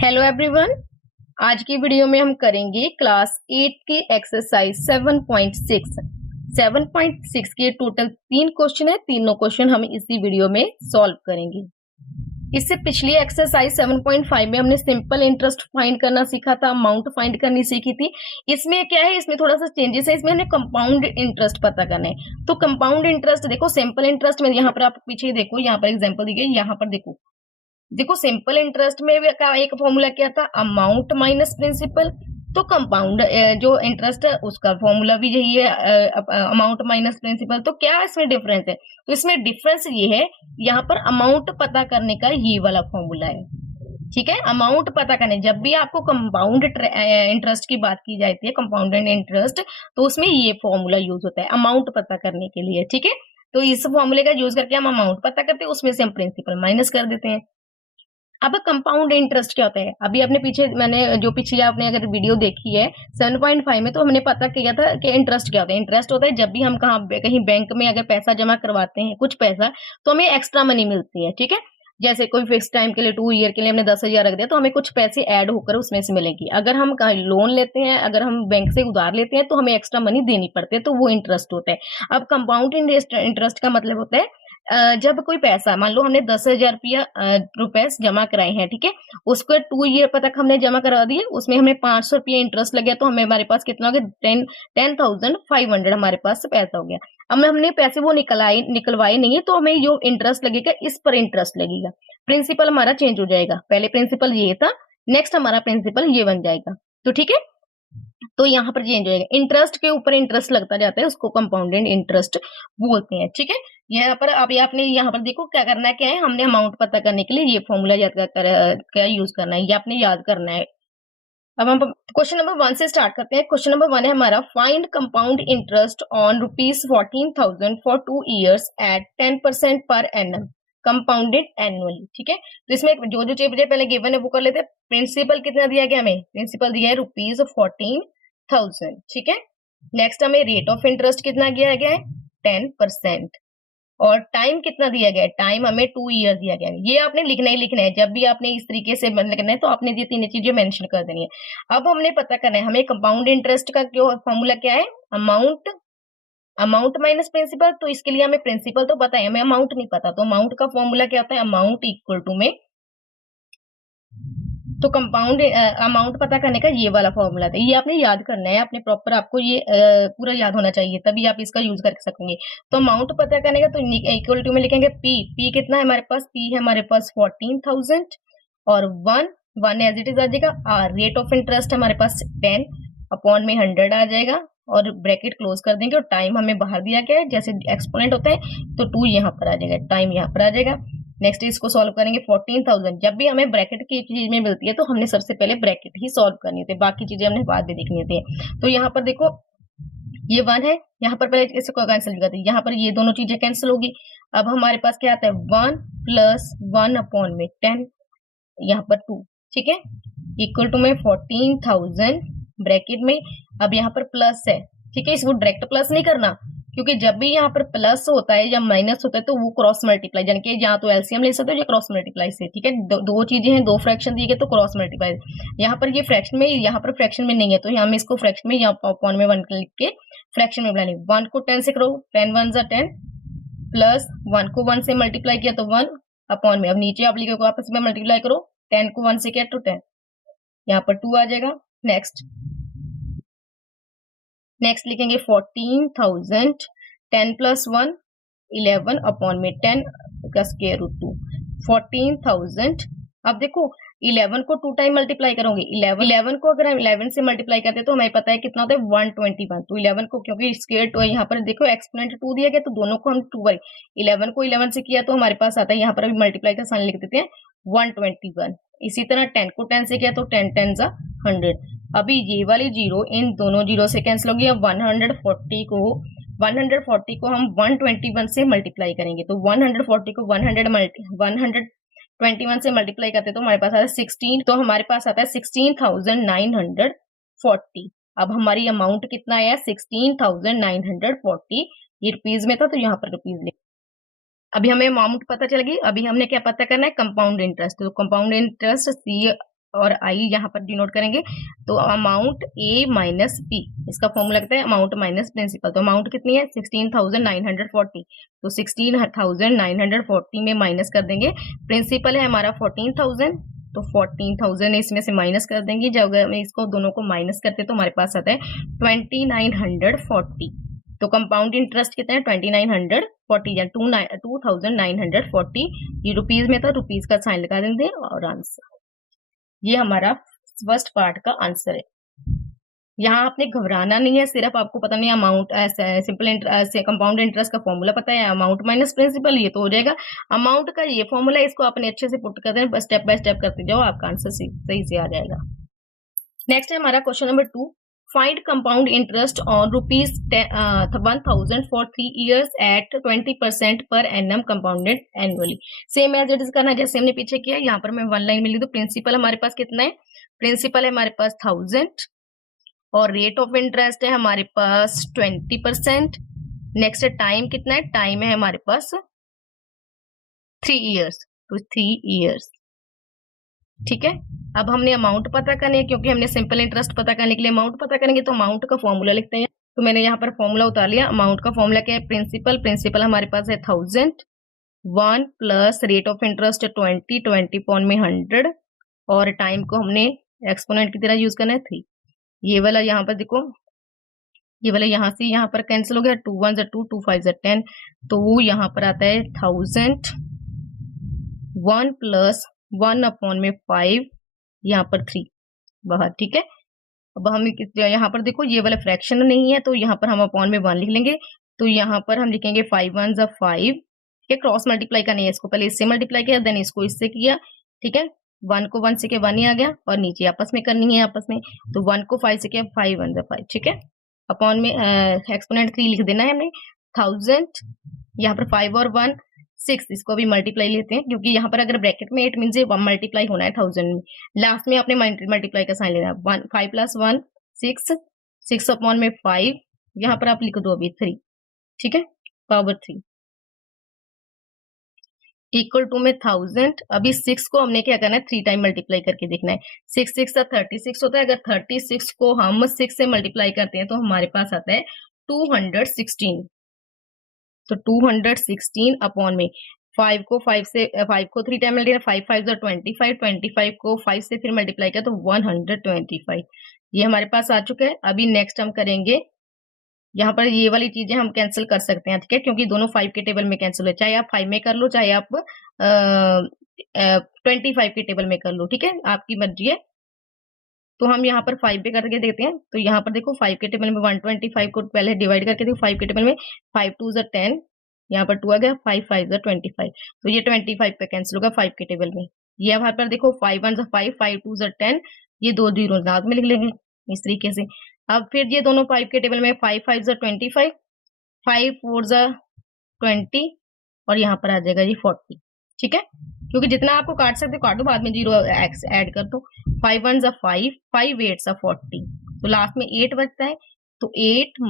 Hello everyone. आज की video में हम करेंगे क्लास 8 की एक्सरसाइज 7.6। 7.6 के टोटल 3 क्वेश्चन है। तीनों क्वेश्चन हम इसी वीडियो में सॉल्व करेंगे। इससे पिछली एक्सरसाइज 7.5 में हमने सिंपल इंटरेस्ट फाइंड करना सीखा था, अमाउंट फाइंड करनी सीखी थी। इसमें क्या है, इसमें थोड़ा सा चेंजेस है। इसमें हमने कंपाउंड इंटरेस्ट पता करना है। तो कंपाउंड इंटरेस्ट देखो, सिंपल इंटरेस्ट में यहाँ पर आप पीछे देखो, यहाँ पर एग्जाम्पल दी गई, यहाँ पर देखो देखो सिंपल इंटरेस्ट में भी का एक फॉर्मूला क्या था, अमाउंट माइनस प्रिंसिपल। तो कंपाउंड जो इंटरेस्ट है उसका फॉर्मूला भी यही है, अमाउंट माइनस प्रिंसिपल। तो क्या इसमें डिफरेंस है? तो इसमें डिफरेंस ये है, यहाँ पर अमाउंट पता करने का ये वाला फॉर्मूला है। ठीक है, अमाउंट पता करने, जब भी आपको कंपाउंड इंटरेस्ट की बात की जाती है, कंपाउंडेड इंटरेस्ट, तो उसमें ये फॉर्मूला यूज होता है अमाउंट पता करने के लिए। ठीक है, तो इस फॉर्मूले का यूज करके हम अमाउंट पता करते हैं, उसमें से हम प्रिंसिपल माइनस कर देते हैं। अब कंपाउंड इंटरेस्ट क्या होता है? अभी आपने पीछे, मैंने जो पिछली आपने अगर वीडियो देखी है 7.5 में, तो हमने पता किया था कि इंटरेस्ट क्या होता है। इंटरेस्ट होता है जब भी हम कहीं बैंक में अगर पैसा जमा करवाते हैं, कुछ पैसा, तो हमें एक्स्ट्रा मनी मिलती है। ठीक है, जैसे कोई फिक्स टाइम के लिए 2 ईयर के लिए हमने 10,000 रख दिया, तो हमें कुछ पैसे ऐड होकर उसमें से मिलेगी। अगर हम लोन लेते हैं, अगर हम बैंक से उधार लेते हैं, तो हमें एक्स्ट्रा मनी देनी पड़ती है, तो वो इंटरेस्ट होता है। अब कंपाउंड इंटरेस्ट का मतलब होता है जब कोई पैसा, मान लो हमने 10,000 रुपए जमा कराए हैं, ठीक है, उसको 2 ईयर तक हमने जमा करा दिए, उसमें हमें 500 रुपये इंटरेस्ट लग गया, तो हमारे पास कितना हो गया? 10,500 हमारे पास पैसा हो गया। अब हमने पैसे वो निकलवाए नहीं है, तो हमें जो इंटरेस्ट लगेगा इस पर इंटरेस्ट लगेगा। प्रिंसिपल हमारा चेंज हो जाएगा। पहले प्रिंसिपल ये था, नेक्स्ट हमारा प्रिंसिपल ये बन जाएगा। तो ठीक है, तो यहाँ पर चेंज हो जाएगा, इंटरेस्ट के ऊपर इंटरेस्ट लगता जाता है, उसको कंपाउंडेड इंटरेस्ट बोलते हैं। ठीक है, यहाँ पर अभी आपने यहाँ पर देखो क्या करना है, क्या है, हमने अमाउंट पता करने के लिए ये फॉर्मूला क्या यूज करना है, ये आपने याद करना है। अब हम क्वेश्चन नंबर 1 से स्टार्ट करते हैं। क्वेश्चन नंबर 1 है हमारा, find compound interest on ₹14,000 for 2 years at 10% per annum compounded annually. ठीक है, तो इसमें जो जो चीजें पहले गिवन है वो कर लेते हैं। प्रिंसिपल कितना दिया गया हमें? प्रिंसिपल दिया है ₹14,000। ठीक है, नेक्स्ट हमें रेट ऑफ इंटरेस्ट कितना दिया गया है? 10%। और टाइम कितना दिया गया है? टाइम हमें 2 ईयर दिया गया है। ये आपने लिखना ही लिखना है, जब भी आपने इस तरीके से लिखना है तो आपने ये तीन चीजें मेंशन कर देनी है। अब हमने पता करना है हमें कंपाउंड इंटरेस्ट का जो फॉर्मूला क्या है, अमाउंट माइनस प्रिंसिपल। तो इसके लिए हमें प्रिंसिपल तो पता है, हमें अमाउंट नहीं पता, तो अमाउंट का फॉर्मूला क्या होता है? अमाउंट इक्वल टू में, तो कंपाउंड अमाउंट पता करने का ये वाला फॉर्मूला था, ये आपने याद करना है, आपने प्रॉपर, आपको ये पूरा याद होना चाहिए, तभी आप इसका यूज कर सकेंगे। तो अमाउंट पता करने का तो इक्वल टू में लिखेंगे पी कितना है हमारे पास? पी है हमारे पास 14,000 और 1 एज इट इज आ जाएगा। आर रेट ऑफ इंटरेस्ट हमारे पास 10 अपॉन में 100 आ जाएगा, और ब्रैकेट क्लोज कर देंगे, और टाइम हमें बाहर दिया गया है, जैसे एक्सपोनेंट होता है तो 2 यहाँ पर आ जाएगा, टाइम यहाँ पर आ जाएगा। नेक्स्ट इसको सॉल्व करेंगे। 14,000 जब भी हमें ब्रैकेट की चीज में मिलती है तो हमने सबसे पहले ब्रैकेट ही सॉल्व करनी होती है, बाकी चीजें हमने बाद में देखनी होती है। तो यहाँ पर देखो ये 1 है, यहाँ पर पहले इसको कैंसिल करते हैं, यहाँ पर ये दोनों चीजें कैंसिल होगी। अब हमारे पास क्या आता है? 1 प्लस 1 अपॉन में 10, यहाँ पर 2। ठीक है, इक्वल टू में 14,000 ब्रैकेट में, अब यहाँ पर प्लस है। ठीक है, इसको डायरेक्ट प्लस नहीं करना, क्योंकि जब भी यहाँ पर प्लस होता है या माइनस होता है तो वो क्रॉस मल्टीप्लाई, यानी कि यहाँ तो एलसीएम ले सकते हो या क्रॉस मल्टीप्लाई से। ठीक है, दो चीजें हैं, दो फ्रैक्शन दिए गए तो क्रॉस मल्टीप्लाई। यहाँ पर ये फ्रैक्शन में, यहाँ पर फ्रैक्शन में नहीं है, तो हम इसको फ्रैक्शन में या अपॉन में 1 लिख के फ्रैक्शन में बनाएंगे। 1 को 10 से करो, 10 1 जा 10, प्लस 1 को 1 से मल्टीप्लाई किया तो 1 अपॉन में, अब नीचे आप लिखोगे आपस में मल्टीप्लाई करो, 10 को 1 से किया तो 10, यहाँ पर 2 आ जाएगा। नेक्स्ट लिखेंगे 14,000, 10 प्लस 1 11 अपॉन में 10 का स्क्वायर रूट 2, 14,000। अब देखो 11 को 2 टाइम मल्टीप्लाई करोगे, 11 को अगर हम 11 से मल्टीप्लाई करते हैं तो हमें पता है कितना होता है? 121। तो 11 को, क्योंकि स्क्वायर टू यहाँ पर देखो एक्सपोनेंट 2 दिया गया, तो दोनों को हम 2 बार 11 को 11 से किया तो हमारे पास आता है, यहाँ पर अभी मल्टीप्लाई का साइन लिख देते हैं, 121। इसी तरह 10 को 10 से किया तो 10 10 जा 100। अभी ये वाली जीरो इन दोनों जीरो से कैंसिल होगी। अब 140 को हम 121 से मल्टीप्लाई करेंगे, तो 140 को 121 से मल्टीप्लाई करते तो हमारे पास आता है 16, तो हमारे पास आता है 16,940। अब हमारी अमाउंट कितना आया? 16,940। ये रुपीज में था तो यहाँ पर रुपीज लिख, अभी हमें अमाउंट पता चल गई। अभी हमने क्या पता करना है? Compound interest. तो कंपाउंड इंटरेस्ट सी और आई यहाँ पर डिनोट करेंगे। तो अमाउंट ए माइनस बी, इसका फॉर्मूला कहता है अमाउंट माइनस प्रिंसिपल। तो अमाउंट कितनी है 16,940, तो 16,940 में माइनस कर देंगे। प्रिंसिपल है हमारा 14,000, तो 14,000 इसमें से माइनस कर देंगे। जब अगर इसको दोनों को माइनस करते तो हमारे पास आता है 2,940। तो कंपाउंड इंटरेस्ट कितना है 2,940 या 2,940। ये रुपीज में था, रुपीज का साइन लगा देंगे और आंसर। ये हमारा फर्स्ट पार्ट का आंसर है। यहाँ आपने घबराना नहीं है, सिर्फ आपको पता नहीं अमाउंट सिंपल कंपाउंड इंटरेस्ट का फॉर्मूला पता है, अमाउंट माइनस प्रिंसिपल, ये तो हो जाएगा। अमाउंट का ये फॉर्मूला, इसको आपने अच्छे से पुट कर दें, स्टेप बाय स्टेप करते जाओ, आपका आंसर सही से आ जाएगा। नेक्स्ट है हमारा question number 2, find compound interest on ₹1,000 for 3 years at 20% per annum compounded annually. Same as it is करना जैसे हमने पीछे किया। यहाँ पर मैं वन लाइन में लिख दूं, प्रिंसिपल हमारे पास कितना है, प्रिंसिपल है हमारे पास 1000 और रेट ऑफ इंटरेस्ट है हमारे पास 20%। नेक्स्ट टाइम कितना है, टाइम है हमारे पास 3 years, तो 3 years। ठीक है, अब हमने अमाउंट पता करनी है, क्योंकि हमने सिंपल इंटरेस्ट पता करने के लिए अमाउंट पता करेंगे, तो अमाउंट का फॉर्मूला लिखते हैं। तो मैंने यहाँ पर फॉर्मूला उतार लिया। अमाउंट का फॉर्मूला क्या है, प्रिंसिपल हमारे पास है 1000, 1 plus rate of interest 20 upon में 100 और टाइम को हमने एक्सपोनेंट की तरह यूज करना है 3। ये वाला यहाँ पर देखो, ये वाला यहाँ से यहाँ पर कैंसिल हो गया, 2 1 2 2 5 10, तो यहाँ पर आता है 1000, 1 प्लस 1 अपॉन में 5, यहाँ पर 3 बाहर। ठीक है, अब हम यहाँ पर देखो ये वाला फ्रैक्शन नहीं है, तो यहाँ पर हम अपॉन में 1 लिख लेंगे। तो यहाँ पर हम लिखेंगे 5 1 जा 5। ये क्रॉस मल्टीप्लाई करनी है, इसको पहले इससे मल्टीप्लाई किया, देन इसको इससे किया। ठीक है, 1 को 1 से किया 1 ही आ गया, और नीचे आपस में करनी है आपस में, तो 1 को 5 से किया 5 1 जा 5। ठीक है, अपॉन में एक्सपोनेंट 3 लिख देना है हमने। 1000 यहाँ पर 5 और 1 6, इसको भी मल्टीप्लाई लेते हैं, क्योंकि यहाँ पर अगर ब्रैकेट में 8 मीन से मल्टीप्लाई होना है 1000 में, लास्ट में आपने मल्टीप्लाई का साइन लेना है। 5 प्लस 1 6, 6 अपॉन में 5, यहाँ पर आप लिख दो अभी 3। ठीक है, पावर 3 इक्वल टू में 1000। अभी 6 को हमने क्या करना है 3 टाइम मल्टीप्लाई करके देखना है। 6 6 36 होता है, अगर 36 को हम 6 से मल्टीप्लाई करते हैं तो हमारे पास आता है 216। तो 216 अपॉन में 5 को 3 टाइम मल्टीप्लाई, 5 5 जो 25, 25 को 5 से फिर मल्टीप्लाई किया तो 125। ये हमारे पास आ चुका है। अभी नेक्स्ट हम करेंगे, यहाँ पर ये वाली चीजें हम कैंसिल कर सकते हैं। ठीक है, क्योंकि दोनों 5 के टेबल में कैंसिल हो, चाहे आप 5 में कर लो, चाहे आप 25 के टेबल में कर लो। ठीक है, आपकी मर्जी है। तो हम यहाँ पर 5 पे करके देते हैं। तो यहाँ पर देखो 5 के टेबल में 125 को पहले डिवाइड करके देखो, 5 के टेबल में 5 2 जा 10, यहाँ पर 2 आ गया, 5 5 जा 25, तो ये 25 पे कैंसिल होगा 5 के टेबल में। ये यहाँ पर देखो 5 1 जा 5, 5 2 जा 10, ये 2 जीरो बाद में लिख लेंगे इस तरीके से। अब फिर ये दोनों 5 के टेबल में 5 5 जा 25, 5 4 जा 20 और यहाँ पर आ जाएगा ये 40। ठीक है, क्योंकि जितना आपको काट सकते हो काटो, बाद में जीरो एक्स ऐड कर दो। 5 1 जा 5, 5 8 जा 40, तो लास्ट में 8 बचता है। तो 8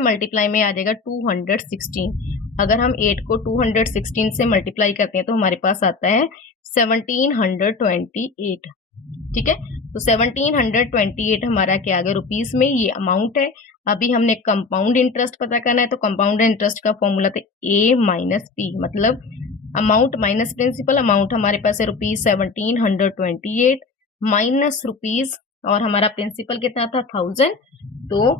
मल्टीप्लाई में आ जाएगा 216। अगर हम 8 को 216 से मल्टीप्लाई करते हैं तो हमारे पास आता है 1728। ठीक है, तो 1728 हमारा क्या आ गया रुपीस में, ये अमाउंट है। अभी हमने कंपाउंड इंटरेस्ट पता करना है, तो कंपाउंड इंटरेस्ट का फॉर्मूला था ए माइनस पी, मतलब अमाउंट माइनस प्रिंसिपल। अमाउंट हमारे पास है ₹1728 माइनस रुपीज, और हमारा प्रिंसिपल कितना था 1000, तो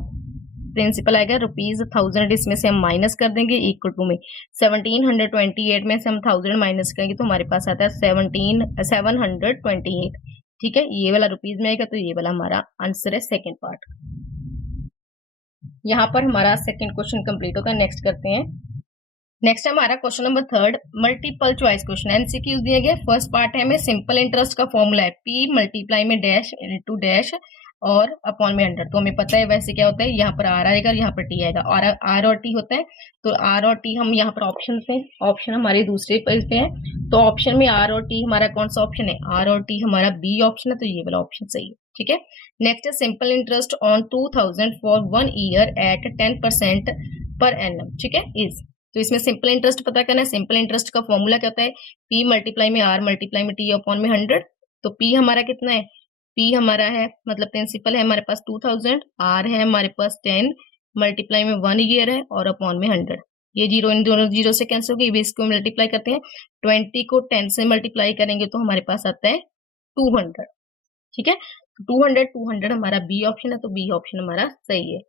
प्रिंसिपल आएगा ₹1000, इसमें से हम माइनस कर देंगे इक्वल टू में 1728 में से हम 1000 माइनस करेंगे तो हमारे पास आता है 728। ठीक है, ये वाला रुपीज में आएगा, तो ये वाला हमारा आंसर है सेकेंड पार्ट। यहाँ पर हमारा सेकेंड क्वेश्चन कंप्लीट होता है। नेक्स्ट करते हैं। नेक्स्ट हमारा question number 3, multiple choice question, MCQ दिया गया। फर्स्ट पार्ट है में सिंपल इंटरेस्ट का फॉर्मूला है पी मल्टीप्लाई में डैश इनटू डैश और अपॉन में 100। तो हमें पता है वैसे क्या होता है, यहाँ पर आर आएगा और यहाँ पर टी आएगा, और आर और टी होता है। तो आर और टी हम यहाँ पर ऑप्शन पे, ऑप्शन हमारे दूसरे पेज पे है, तो ऑप्शन में आर और टी हमारा कौन सा ऑप्शन है, आर और टी हमारा बी ऑप्शन है, तो ये वाला ऑप्शन सही है। ठीक है, नेक्स्ट है simple interest on 2000 for 1 year at 10% per annum. ठीक है, इज, तो इसमें सिंपल इंटरेस्ट पता करना है। सिंपल इंटरेस्ट का फॉर्मूला क्या होता है, पी मल्टीप्लाई में आर मल्टीप्लाई में टी अपॉन में 100। तो P हमारा कितना है, P हमारा है मतलब प्रिंसिपल है हमारे पास 2000, R है हमारे पास 10, मल्टीप्लाई में 1 ईयर है और अपॉन में 100। ये जीरो इन दोनों जीरो से कैंसिल होगी, इसको मल्टीप्लाई करते हैं, 20 को 10 से मल्टीप्लाई करेंगे तो हमारे पास आता है 200। ठीक है, 200 हमारा बी ऑप्शन है, तो बी ऑप्शन हमारा सही है।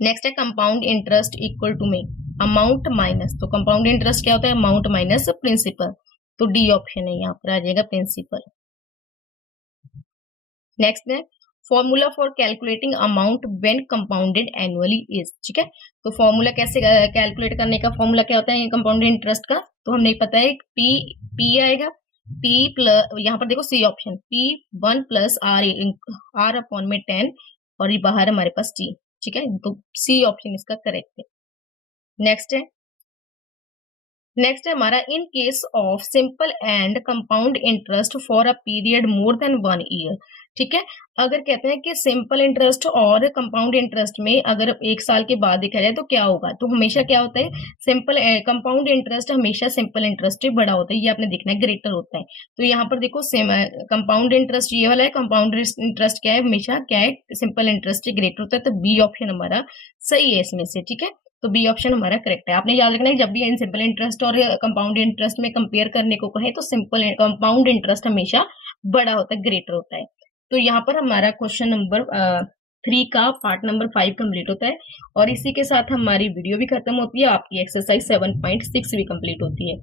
नेक्स्ट है कंपाउंड इंटरेस्ट इक्वल टू में अमाउंट माइनस, तो कंपाउंड इंटरेस्ट क्या होता है, अमाउंट माइनस प्रिंसिपल, तो डी ऑप्शन है, यहाँ पर आ जाएगा प्रिंसिपल। नेक्स्ट है formula for calculating amount when compounded annually is. ठीक है, तो फॉर्मूला कैसे कैलकुलेट करने का, फॉर्मूला क्या होता है कंपाउंड इंटरेस्ट का, तो हमने पता है पी आएगा, पी प्लस, यहाँ पर देखो C option, P 1 plus R upon में 10 और ये बाहर हमारे पास टी। ठीक है, तो सी ऑप्शन इसका करेक्ट है। नेक्स्ट है हमारा in case of simple and compound interest for a period more than 1 year. ठीक है, अगर कहते हैं कि सिंपल इंटरेस्ट और कंपाउंड इंटरेस्ट में अगर 1 साल के बाद देखा जाए तो क्या होगा, तो हमेशा क्या होता है, सिंपल कंपाउंड इंटरेस्ट हमेशा सिंपल इंटरेस्ट से बड़ा होता है, ये आपने देखना है ग्रेटर होता है। तो यहाँ पर देखो कंपाउंड इंटरेस्ट ये वाला है, कंपाउंड इंटरेस्ट क्या है, हमेशा क्या है, सिंपल इंटरेस्ट से ग्रेटर होता है, तो बी ऑप्शन हमारा सही है इसमें से। ठीक है, तो बी ऑप्शन हमारा करेक्ट है। आपने याद रखना है जब भी इन सिंपल इंटरेस्ट और कंपाउंड इंटरेस्ट में कंपेयर करने को कहे तो सिंपल कंपाउंड इंटरेस्ट हमेशा बड़ा होता है, ग्रेटर होता है। तो यहाँ पर हमारा क्वेश्चन नंबर 3 का पार्ट नंबर 5 कंप्लीट होता है और इसी के साथ हमारी वीडियो भी खत्म होती है, आपकी एक्सरसाइज 7.6 भी कंप्लीट होती है।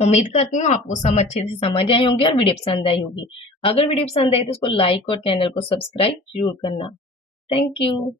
उम्मीद करती हूँ आपको सब अच्छे से समझ आए होंगे और वीडियो पसंद आई होगी। अगर वीडियो पसंद आई तो उसको लाइक और चैनल को सब्सक्राइब जरूर करना। Thank you.